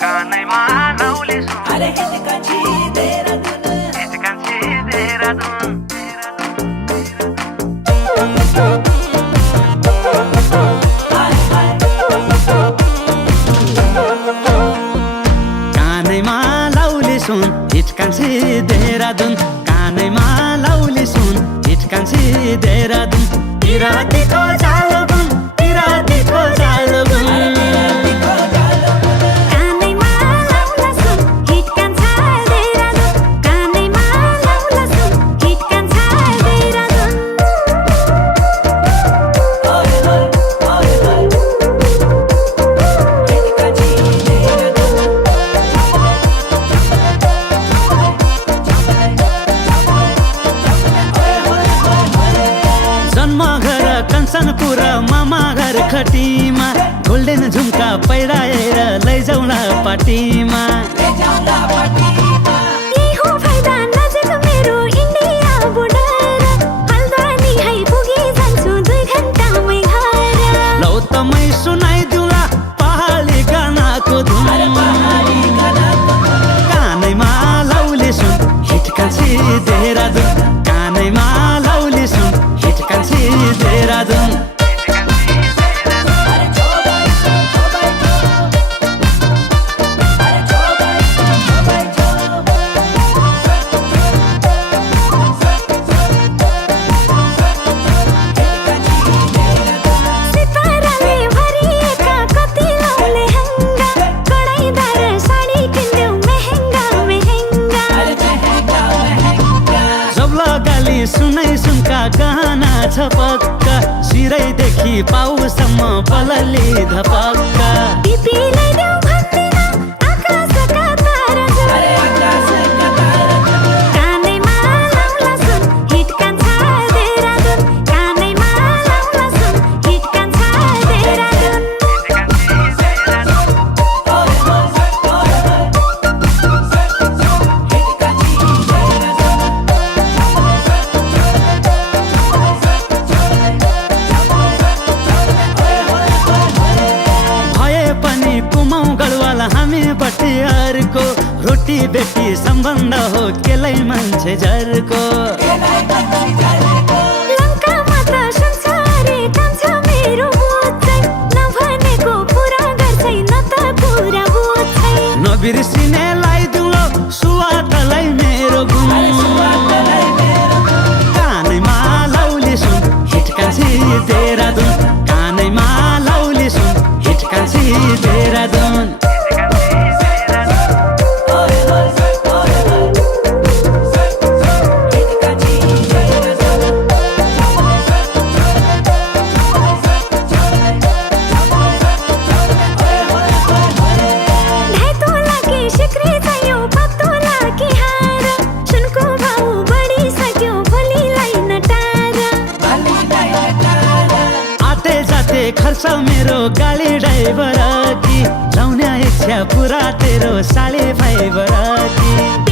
कानैमा लाउले सुन अरे हिचकान्छी देहरादून हिचकान्छी देहरादून कानैमा लाउले सुन हिचकान्छी देहरादून कानैमा लाउले सुन हिचकान्छी देहरादून पिरातीको जालो बुन पिरातीको जालो बुन कंचनपुर मामा घर खटीमा गोल्डन झुम्का पहिराएर लैजाउला पार्टीमा लौ त मै सुनाइदिउला पहाडी गानाको धुन कानैमा लाउले सुन हिचकान्छी देहरादून कानैमा लाउले सुन हिचकान्छी देहरादून सुनै सुनका गहना छ पक्का सिरैदेखि पाउसम्म पलली धपक्का हामी बटियारको रोटी बेटी सम्बन्ध हो केलै मान्छे झरको नबिर्सिने लाइदिउलो सुवातलाई मेरो गुण कानैमा लाउले सुन हिचकान्छी देहरादून कानैमा लाउले सुन हिचकान्छी देहरादून खर्च मेरो गाडी ड्राइभर कि लाउने इच्छा पुरा तेरो साले फाइबर कि